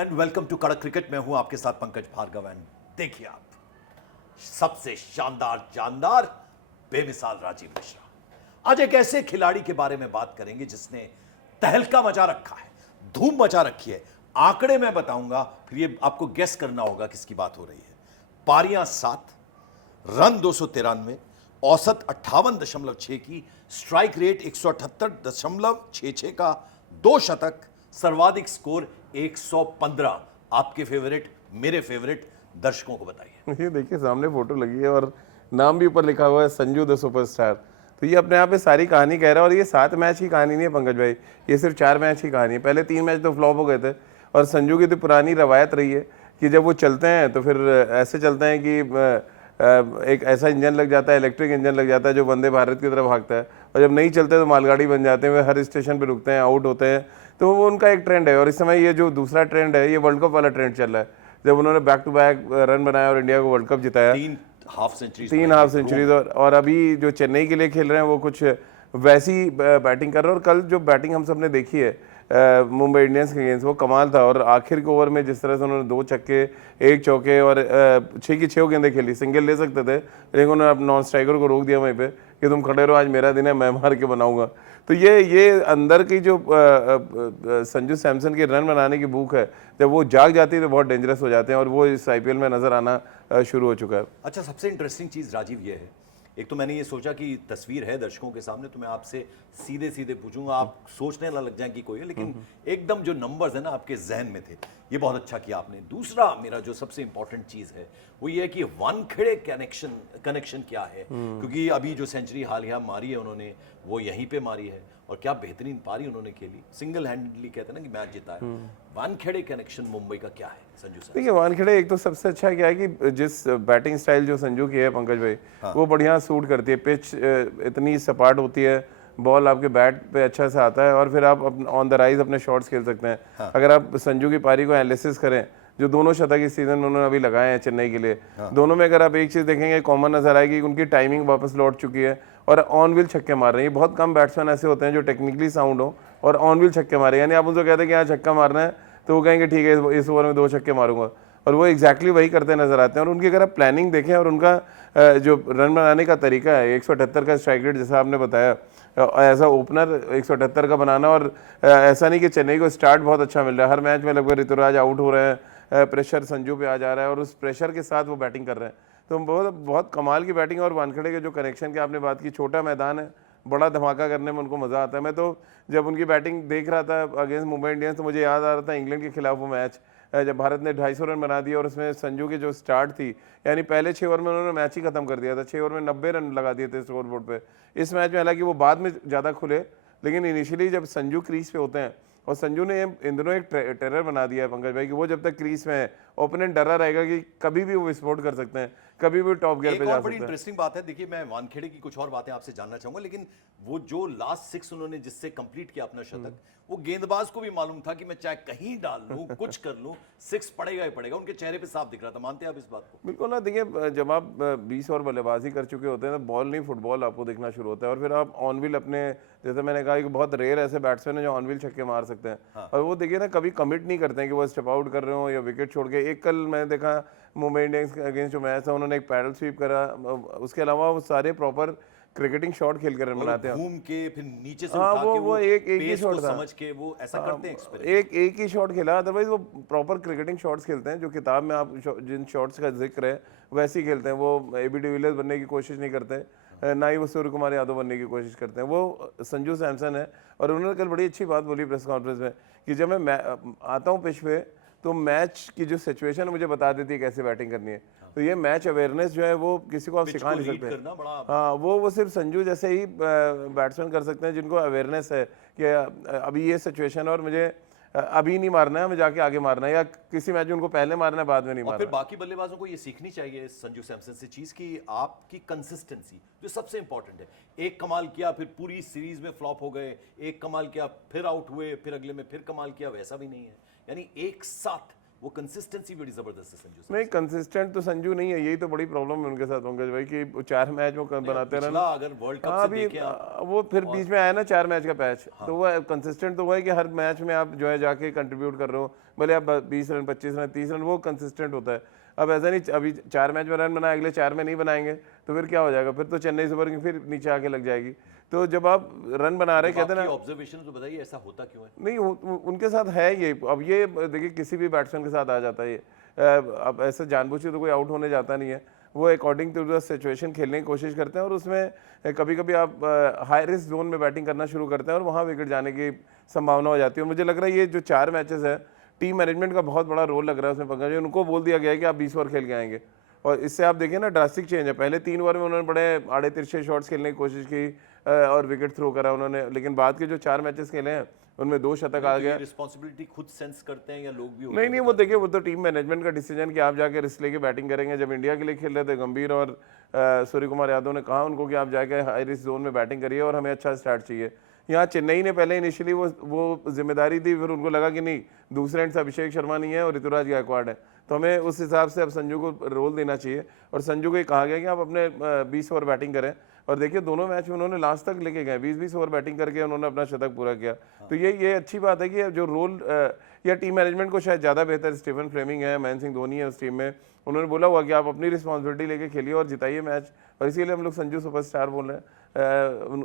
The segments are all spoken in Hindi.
एंड वेलकम टू कड़क क्रिकेट। मैं हूं आपके साथ पंकज भार्गव। एंड देखिए आप, सबसे शानदार जानदार बेमिसाल राजीव मिश्रा। आज एक ऐसे खिलाड़ी के बारे में बात करेंगे जिसने तहलका मचा रखा है, धूम मचा रखी है। आंकड़े मैं बताऊंगा, फिर ये आपको गेस करना होगा किसकी बात हो रही है। पारियां 7, रन 293, औसत 58.6 की, स्ट्राइक रेट 178.66 का, 2 शतक, सर्वाधिक स्कोर 115। आपके फेवरेट, मेरे फेवरेट, दर्शकों को बताइए। ये देखिए सामने फोटो लगी है और नाम भी ऊपर लिखा हुआ है संजू द सुपरस्टार। तो ये अपने आप में सारी कहानी कह रहा है। और ये 7 मैच की कहानी नहीं है पंकज भाई, ये सिर्फ 4 मैच की कहानी है। पहले 3 मैच तो फ्लॉप हो गए थे और संजू की तो पुरानी रवायत रही है कि जब वो चलते हैं तो फिर ऐसे चलते हैं कि एक ऐसा इंजन लग जाता है, इलेक्ट्रिक इंजन लग जाता है जो वंदे भारत की तरफ भागता है, और जब नहीं चलते तो मालगाड़ी बन जाते हैं। वे हर स्टेशन पर रुकते हैं, आउट होते हैं। तो वो उनका एक ट्रेंड है। और इस समय ये जो दूसरा ट्रेंड है, ये वर्ल्ड कप वाला ट्रेंड चल रहा है। जब उन्होंने बैक टू बैक रन बनाया और इंडिया को वर्ल्ड कप जिताया, 3 हाफ सेंचुरीज, और अभी जो चेन्नई के लिए खेल रहे हैं वो कुछ वैसी बैटिंग कर रहे हैं। और कल जो बैटिंग हम सबने देखी है मुंबई इंडियंस के अगेंस्ट, वो कमाल था। और आखिर के ओवर में जिस तरह से उन्होंने 2 छक्के 1 चौके और 6 की 6 गेंदें खेली, सिंगल ले सकते थे लेकिन उन्होंने नॉन स्ट्राइकर को रोक दिया वहीं पे कि तुम खड़े रहो, आज मेरा दिन है, मैं मार के बनाऊंगा। तो ये अंदर की जो संजू सैमसन की रन बनाने की भूख है, जब वो जाग जाती है तो बहुत डेंजरस हो जाते हैं, और वो इस आईपीएल में नजर आना शुरू हो चुका है। अच्छा, सबसे इंटरेस्टिंग चीज राजीव ये है, एक तो मैंने ये सोचा कि तस्वीर है दर्शकों के सामने, तो मैं आपसे सीधे सीधे पूछूंगा, आप सोचने ना लग जाएं कि कोई है, लेकिन एकदम जो नंबर्स है ना आपके जहन में थे, ये बहुत अच्छा किया आपने। दूसरा मेरा जो सबसे इंपॉर्टेंट चीज है वो ये है कि वानखेड़े कनेक्शन क्या है, क्योंकि अभी जो सेंचुरी हालिया मारी है उन्होंने, वो यहीं पे मारी है, और क्या बेहतरीन पारी उन्होंने खेली, सिंगल हैंडली कहते हैं ना कि मैच जीता है। वानखेड़े कनेक्शन मुंबई का क्या है संजू सर? देखिए वानखेड़े एक तो सबसे अच्छा क्या है कि जिस बैटिंग स्टाइल जो संजू की है पंकज भाई, वो बढ़िया सूट करती है। पिच इतनी सपाट होती है, बॉल आपके बैट पे अच्छा से आता है, और फिर आप ऑन द राइज अपने शॉट्स खेल सकते हैं। अगर आप संजू की पारी को एनालिसिस करें, जो दोनों शतक इस सीजन में उन्होंने अभी लगाए हैं चेन्नई के लिए, दोनों में अगर आप एक चीज देखेंगे कॉमन नजर आएगी, उनकी टाइमिंग वापस लौट चुकी है और ऑन व्हील छक्के मार रहे हैं। बहुत कम बैट्समैन ऐसे होते हैं जो टेक्निकली साउंड हो और ऑन व्हील छक्के मारे। यानी आप उनसे कहते हैं कि यहाँ छक्का मारना है तो वो कहेंगे ठीक है इस ओवर में 2 छक्के मारूंगा, और वो एग्जैक्टली वही करते नजर आते हैं। और उनकी अगर आप प्लानिंग देखें और उनका जो रन बनाने का तरीका है, 178 का स्ट्राइक रेट जैसा आपने बताया, एज अ ओपनर 178 का बनाना, और ऐसा नहीं कि चेन्नई को स्टार्ट बहुत अच्छा मिल रहा है। हर मैच में लगभग ऋतुराज आउट हो रहे हैं, प्रेशर संजू पे आ जा रहा है, और उस प्रेशर के साथ वो बैटिंग कर रहे हैं। तो बहुत बहुत कमाल की बैटिंग। और वानखेड़े के जो कनेक्शन की आपने बात की, छोटा मैदान है, बड़ा धमाका करने में उनको मज़ा आता है। मैं तो जब उनकी बैटिंग देख रहा था अगेंस्ट मुंबई इंडियंस, तो मुझे याद आ रहा था इंग्लैंड के खिलाफ वो मैच जब भारत ने 250 रन बना दिया, और उसमें संजू की जो स्टार्ट थी, यानी पहले 6 ओवर में उन्होंने मैच ही खत्म कर दिया था। 6 ओवर में 90 रन लगा दिए थे स्कोर बोर्ड पे। इस मैच में हालांकि वो बाद में ज़्यादा खुले, लेकिन इनिशियली जब संजू क्रीज पे होते हैं, और संजू ने इन दोनों एक टेरर बना दिया है पंकज भाई, कि वो जब तक क्रीज में है ओपोनेंट डरा रहेगा कि कभी भी वो विस्फोट कर सकते हैं, कभी भी टॉप गियर पे जा सकते हैं। बड़ी इंटरेस्टिंग बात है, देखिए मैं वानखेड़े की कुछ और बातें आपसे जानना चाहूंगा, लेकिन वो जो लास्ट 6 उन्होंने जिससे कंप्लीट किया अपना शतक, वो गेंदबाज को भी मालूम था कि मैं चाहे कहीं डाल लूं, कुछ कर लूं, 6 पड़ेगा ही पड़ेगा। उनके चेहरे पे साफ दिख रहा था। मानते हैं आप इस बात को? बिल्कुल ना। देखिए जब आप 20 ओवर बल्लेबाजी कर चुके होते हैं तो बॉल नहीं फुटबॉल आपको दिखना शुरू होता है, और फिर आप ऑन व्हील अपने, जैसे मैंने कहा कि बहुत रेयर ऐसे बैट्समैन हैं जो ऑन व्हील छक्के मार सकते हैं। और वो देखिए ना कभी कमिट नहीं करते हैं कि वो स्टेप आउट कर रहे हो या विकेट छोड़ के। एक कल मैंने देखा मुंबई इंडियंस के अगेंस्ट जो मैच था, उन्होंने एक पैडल स्वीप करा, उसके अलावा वो सारे प्रॉपर क्रिकेटिंग शॉट खेल कर रन बनाते हैं, घूम के फिर नीचे से हाँ, उठा के वो एक ही शॉट था, समझ के वो ऐसा करते हैं एक्सपेरिमेंट। एक ही शॉट खेला। अदरवाइज वो प्रॉपर क्रिकेटिंग शॉट्स खेलते हैं, जो किताब में आप जिन शॉट्स का जिक्र है वैसे ही खेलते हैं। वो एबी डिविलियर्स बनने की कोशिश नहीं करते, ना ही वो सूर्य कुमार यादव बनने की कोशिश करते हैं। वो संजू सैमसन है। और उन्होंने कल बड़ी अच्छी बात बोली प्रेस कॉन्फ्रेंस में कि जब मैं आता हूँ पिच पे तो मैच की जो सिचुएशन मुझे बता देती है कैसे बैटिंग करनी है। तो ये मैच अवेयरनेस जो है वो किसी को आप सिखा नहीं सकते। हाँ, वो सिर्फ संजू जैसे ही बैट्समैन कर सकते हैं जिनको अवेयरनेस है कि अभी ये सिचुएशन है और मुझे अभी नहीं मारना है, हमें जाके आगे मारना है, या किसी मैच में उनको पहले मारना है बाद में नहीं मारना। फिर बाकी बल्लेबाजों को ये सीखनी चाहिए संजू सैमसन से चीज की आपकी कंसिस्टेंसी जो सबसे इंपॉर्टेंट है। एक कमाल किया फिर पूरी सीरीज में फ्लॉप हो गए, एक कमाल किया फिर आउट हुए, फिर अगले में फिर कमाल किया, वैसा भी नहीं है। यानी एक साथ वो कंसिस्टेंसी बड़ी जबरदस्त है संजू सैमसन। नहीं, कंसिस्टेंट तो संजू नहीं है, यही तो बड़ी प्रॉब्लम है उनके साथ पंकज भाई कि वो 4 मैच वो बनाते रहे पिछला अगर वर्ल्ड कप हाँ, से अभी देखें आप, वो फिर बीच में आया ना 4 मैच का पैच, तो वो कंसिस्टेंट तो हुआ है कि हर मैच में आप जो है जाके कंट्रीब्यूट कर रहे हो, भले आप 20 रन 25 रन 30 रन, वो कंसिस्टेंट होता है। अब ऐसा नहीं अभी 4 मैच में रन बनाए, अगले 4 में नहीं बनाएंगे तो फिर क्या हो जाएगा, फिर तो चेन्नई सुपर किंग्स फिर नीचे आके लग जाएगी। तो जब आप रन बना रहे कहते हैं ना, ऑब्जर्वेशन तो बताइए ऐसा होता क्यों है? नहीं उनके साथ है ये, अब ये देखिए किसी भी बैट्समैन के साथ आ जाता है ये, अब ऐसे जानबूझ के तो कोई आउट होने जाता नहीं है, वो अकॉर्डिंग टू द सिचुएशन खेलने की कोशिश करते हैं और उसमें कभी कभी आप हाई रिस्क जोन में बैटिंग करना शुरू करते हैं और वहाँ विकेट जाने की संभावना हो जाती है। मुझे लग रहा है ये जो 4 मैचेस है, टीम मैनेजमेंट का बहुत बड़ा रोल लग रहा है उसमें पंकज, उनको बोल दिया गया है कि आप 20 ओवर खेल के आएंगे, और इससे आप देखिए ना ड्रास्टिक चेंज है। पहले 3 ओवर में उन्होंने बड़े आड़े तिरछे शॉट्स खेलने की कोशिश की और विकेट थ्रो करा उन्होंने, लेकिन बाद के जो 4 मैचेस खेले हैं उनमें 2 शतक आ गया। रिस्पॉन्सिबिलिटी खुद सेंस करते हैं या लोग भी नहीं नहीं, वो देखिए वो तो टीम मैनेजमेंट का डिसीजन कि आप जाके रिस्क लेके बैटिंग करेंगे। जब इंडिया के लिए खेल रहे थे गंभीर और सूर्य कुमार यादव ने कहा उनको कि आप जाके हाई रिस्क जोन में बैटिंग करिए और हमें अच्छा स्टार्ट चाहिए। यहाँ चेन्नई ने पहले इनिशियली वो जिम्मेदारी दी, फिर उनको लगा कि नहीं, दूसरे एंड से अभिषेक शर्मा नहीं है और ऋतुराज गायकवाड़ है, तो हमें उस हिसाब से अब संजू को रोल देना चाहिए। और संजू को ये कहा गया कि आप अपने 20 ओवर बैटिंग करें, और देखिए दोनों मैच में उन्होंने लास्ट तक लेके गए, 20-20 ओवर बैटिंग करके उन्होंने अपना शतक पूरा किया। तो ये अच्छी बात है कि जो रोल या टीम मैनेजमेंट को शायद ज़्यादा बेहतर स्टीफन फ्लेमिंग है, महेंद्र सिंह धोनी है उस टीम में, उन्होंने बोला हुआ कि आप अपनी रिस्पॉन्सिबिलिटी लेके खेलिए और जिताइए मैच, और इसीलिए हम लोग संजू सुपरस्टार बोल रहे हैं।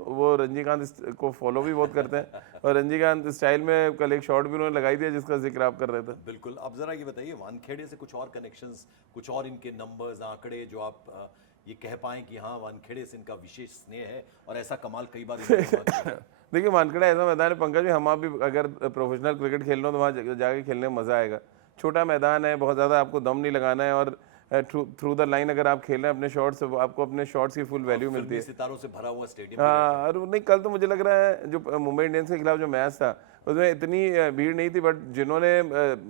वो रजनीकांत को फॉलो भी बहुत करते हैं और रजनीकांत स्टाइल में कल एक शॉट भी उन्होंने लगाई दिया जिसका जिक्र आप कर रहे थे। बिल्कुल। अब जरा ये बताइए, वानखेड़े से कुछ और कनेक्शंस, कुछ और इनके नंबर्स आंकड़े जो आप ये कह पाएं कि हाँ वानखेड़े से इनका विशेष स्नेह है और ऐसा कमाल कई बार देखिए वानखेड़ा ऐसा मैदान है पंकज, हम आप भी अगर प्रोफेशनल क्रिकेट खेल रहे हो तो वहाँ जाके खेलने में मजा आएगा। छोटा मैदान है, बहुत ज़्यादा आपको दम नहीं लगाना है, और थ्रू द लाइन अगर आप खेल रहे हैं अपने शॉट्स, आपको अपने शॉट्स की फुल वैल्यू मिलती है। सितारों से भरा हुआ स्टेडियम। हाँ, और नहीं कल तो मुझे लग रहा है जो मुंबई इंडियंस के खिलाफ जो मैच था उसमें इतनी भीड़ नहीं थी, बट जिन्होंने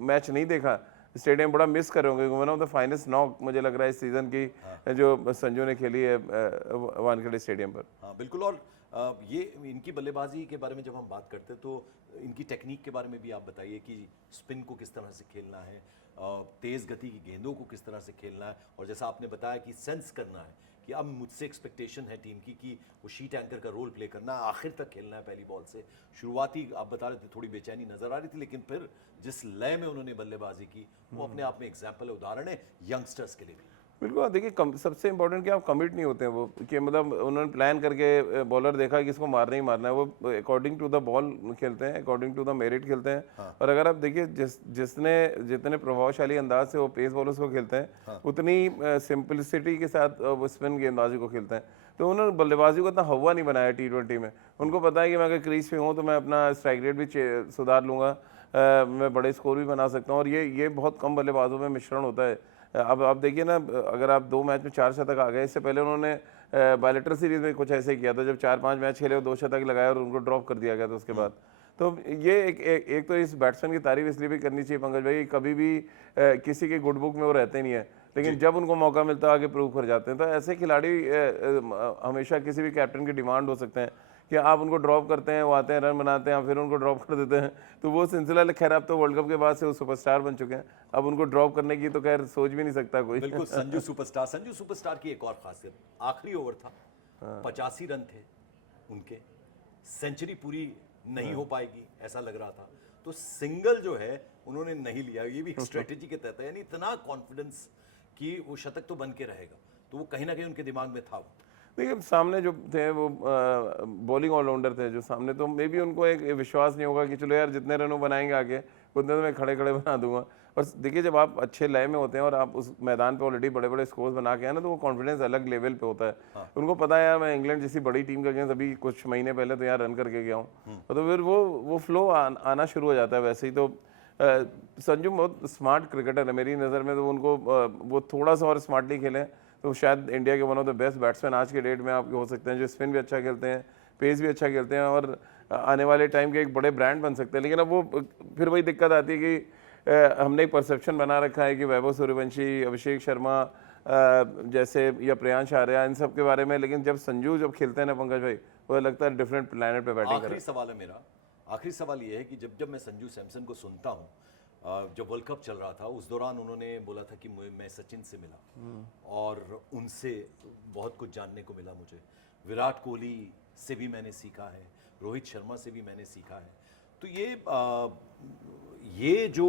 मैच नहीं देखा स्टेडियम बड़ा मिस कर रहे होंगे। One of the finest knock मुझे लग रहा है इस सीजन की जो संजू ने खेली है वानखेड़े स्टेडियम पर। हाँ बिल्कुल। और ये इनकी बल्लेबाजी के बारे में जब हम बात करते हैं तो इनकी टेक्निक के बारे में भी आप बताइए कि स्पिन को किस तरह से खेलना है, तेज़ गति की गेंदों को किस तरह से खेलना है, और जैसा आपने बताया कि सेंस करना है कि अब मुझसे एक्सपेक्टेशन है टीम की कि वो शीट एंकर का रोल प्ले करना है, आखिर तक खेलना है पहली बॉल से। शुरुआती आप बता रहे थे थोड़ी बेचैनी नजर आ रही थी, लेकिन फिर जिस लय में उन्होंने बल्लेबाजी की वो अपने आप में एग्जाम्पल है, उदाहरण है यंगस्टर्स के लिए भी। बिल्कुल। देखिए सबसे इंपॉर्टेंट कि आप कमिट नहीं होते हैं वो, कि मतलब उन्होंने प्लान करके बॉलर देखा कि इसको मारना ही मारना है, वो अकॉर्डिंग टू द बॉल खेलते हैं, अकॉर्डिंग टू द मेरिट खेलते हैं। हाँ। और अगर आप देखिए जितने प्रभावशाली अंदाज से वो पेस बॉलर्स को खेलते हैं, हाँ, उतनी सिंपलिसिटी के साथ वो स्पिन गेंदबाजी को खेलते हैं। तो उन्होंने बल्लेबाजी को इतना हवा नहीं बनाया T20 में। उनको पता है कि मैं अगर क्रीज पे हूँ तो मैं अपना स्ट्राइक रेट भी सुधार लूँगा, मैं बड़े स्कोर भी बना सकता हूँ, और ये बहुत कम बल्लेबाजों में मिश्रण होता है। अब देखिए ना, अगर आप 2 मैच में 4 शतक आ गए, इससे पहले उन्होंने बायलेटर सीरीज में कुछ ऐसे ही किया था, जब 4-5 मैच खेले और 2 शतक लगाए और उनको ड्रॉप कर दिया गया था उसके बाद। तो ये एक तो इस बैट्समैन की तारीफ इसलिए भी करनी चाहिए पंकज भाई, कभी भी किसी के गुड बुक में वो रहते नहीं है, लेकिन जब उनको मौका मिलता है आगे प्रूव कर जाते हैं। तो ऐसे खिलाड़ी हमेशा किसी भी कैप्टन की डिमांड हो सकते हैं कि आप उनको ड्रॉप करते हैं, वो आते हैं रन बनाते हैं, फिर उनको ड्रॉप कर देते हैं। तो वो सिलसिला खैर अब तो वर्ल्ड कप के बाद से वो सुपरस्टार बन चुके हैं, अब उनको ड्रॉप करने की तो खैर सोच भी नहीं सकता कोई। बिल्कुल। संजू सुपरस्टार की एक और खासियत, आखिरी ओवर था, 85 रन थे उनके, सेंचुरी पूरी नहीं हो पाएगी ऐसा लग रहा था, तो सिंगल जो है उन्होंने नहीं लिया। ये भी एक स्ट्रेटेजी के तहत है, यानी इतना कॉन्फिडेंस कि वो शतक तो बन के रहेगा, तो वो कहीं ना कहीं उनके दिमाग में था। देखिए सामने जो थे वो बॉलिंग ऑलराउंडर थे जो सामने, तो मे भी उनको एक विश्वास नहीं होगा कि चलो यार जितने रनों बनाएंगे आगे उतने तो मैं खड़े खड़े बना दूंगा। और देखिए जब आप अच्छे लय में होते हैं और आप उस मैदान पे ऑलरेडी बड़े बड़े स्कोर्स बना के आए ना, तो वो कॉन्फिडेंस अलग लेवल पे होता है। हाँ। उनको पता है यार मैं इंग्लैंड जैसी बड़ी टीम के अगेंस्ट अभी कुछ महीने पहले तो यार रन करके गया हूँ, तो फिर वो फ्लो आना शुरू हो जाता है। वैसे ही तो संजू बहुत स्मार्ट क्रिकेटर है मेरी नज़र में, तो उनको वो थोड़ा सा और स्मार्टली खेलें तो शायद इंडिया के one of the best batsman आज के डेट में आपके हो सकते हैं, जो स्पिन भी अच्छा खेलते हैं, पेस भी अच्छा खेलते हैं, और आने वाले टाइम के एक बड़े ब्रांड बन सकते हैं। लेकिन अब वो फिर वही दिक्कत आती है कि हमने एक परसेप्शन बना रखा है कि वैभव सूर्यवंशी, अभिषेक शर्मा जैसे या प्रियांश आर्या, इन सब के बारे में, लेकिन जब संजू जब खेलते हैं ना पंकज भाई, वो लगता है डिफरेंट प्लैनेट पे बैटिंग कर रहे हैं। आखिरी सवाल है मेरा, आखिरी सवाल ये है कि जब मैं संजू सैमसन को सुनता हूँ, जब वर्ल्ड कप चल रहा था उस दौरान उन्होंने बोला था कि मैं सचिन से मिला और उनसे बहुत कुछ जानने को मिला मुझे। विराट कोहली से भी मैंने सीखा है, रोहित शर्मा से भी मैंने सीखा है। तो ये जो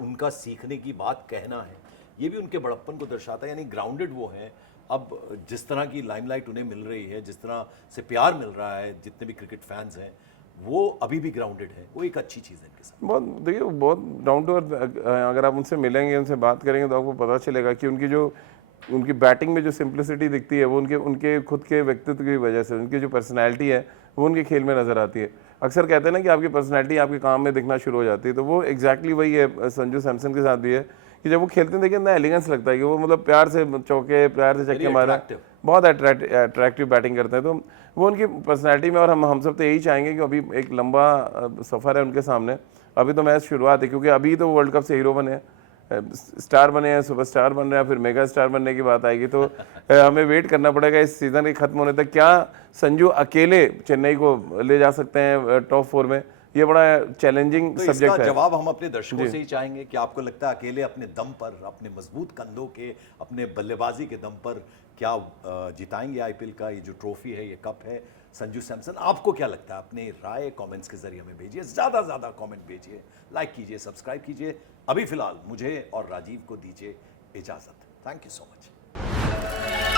उनका सीखने की बात कहना है, ये भी उनके बड़प्पन को दर्शाता है, यानी ग्राउंडेड वो हैं। अब जिस तरह की लाइमलाइट उन्हें मिल रही है, जिस तरह से प्यार मिल रहा है, जितने भी क्रिकेट फैंस हैं, वो अभी भी ग्राउंडेड है। वो एक अच्छी चीज़ है इनके साथ। बहुत देखिए, बहुत डाउन टू अर्थ। अगर आप उनसे मिलेंगे, उनसे बात करेंगे तो आपको पता चलेगा कि उनकी बैटिंग में जो सिंप्लिसिटी दिखती है वो उनके खुद के व्यक्तित्व की वजह से, उनकी जो पर्सनैलिटी है वो उनके खेल में नज़र आती है। अक्सर कहते हैं ना कि आपकी पर्सनैलिटी आपके काम में दिखना शुरू हो जाती है, तो वो एग्जैक्टली वही है संजू सैमसन के साथ भी है कि जब वो खेलते हैं देखिए ना एलिगेंस लगता है कि वो मतलब प्यार से चौके, प्यार से छक्के मारा, बहुत अट्रैक्टिव बैटिंग करते हैं। तो वो उनकी पर्सनैलिटी में, और हम सब तो यही चाहेंगे कि अभी एक लंबा सफ़र है उनके सामने। अभी तो मैच शुरुआत है, क्योंकि अभी तो वर्ल्ड कप से हीरो बने हैं, स्टार बने हैं, सुपरस्टार बन रहे हैं, फिर मेगा स्टार बनने की बात आएगी। तो हमें वेट करना पड़ेगा इस सीज़न के ख़त्म होने तक। क्या संजू अकेले चेन्नई को ले जा सकते हैं टॉप 4 में? ये बड़ा चैलेंजिंग तो सब्जेक्ट इसका है। जवाब हम अपने दर्शकों से ही चाहेंगे कि आपको लगता है अकेले अपने दम पर, अपने मजबूत कंधों के, अपने बल्लेबाजी के दम पर क्या जिताएंगे आईपीएल का ये जो ट्रॉफी है, ये कप है, संजू सैमसन? आपको क्या लगता है? अपनी राय कमेंट्स के जरिए हमें भेजिए, ज़्यादा से ज़्यादा कमेंट भेजिए, लाइक कीजिए, सब्सक्राइब कीजिए। अभी फिलहाल मुझे और राजीव को दीजिए इजाज़त। Thank you so much.